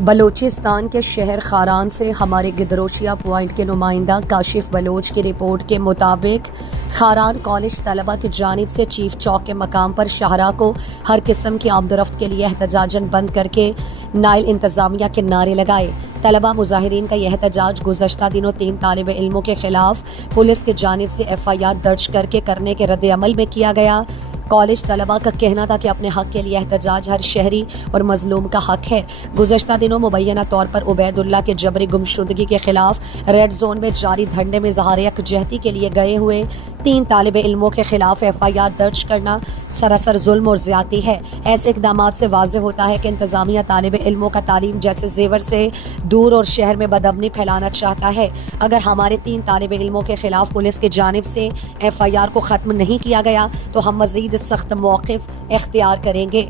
بلوچستان کے شہر خاران سے ہمارے گدروشیا پوائنٹ کے نمائندہ کاشف بلوچ کی رپورٹ کے مطابق خاران کالج طلبہ کی جانب سے چیف چوک کے مقام پر شاہراہ کو ہر قسم کی آمد و رفت کے لیے احتجاجاً بند کر کے نائل انتظامیہ کے نعرے لگائے۔ طلبہ مظاہرین کا یہ احتجاج گزشتہ دنوں 3 طالب علموں کے خلاف پولیس کی جانب سے FIR درج کرنے کے رد عمل میں کیا گیا۔ کالج طلبہ کا کہنا تھا کہ اپنے حق کے لیے احتجاج ہر شہری اور مظلوم کا حق ہے۔ گزشتہ دنوں مبینہ طور پر عبید اللہ کے جبری گمشدگی کے خلاف ریڈ زون میں جاری دھرنے میں اظہار یکجہتی کے لیے گئے ہوئے 3 طالب علموں کے خلاف FIR درج کرنا سراسر ظلم اور زیادتی ہے۔ ایسے اقدامات سے واضح ہوتا ہے کہ انتظامیہ طالب علموں کا تعلیم جیسے زیور سے دور اور شہر میں بدامنی پھیلانا چاہتا ہے۔ اگر ہمارے 3 طالب علموں کے خلاف پولیس کی جانب سے FIR کو ختم نہیں کیا گیا تو ہم مزید سخت موقف اختیار کریں گے۔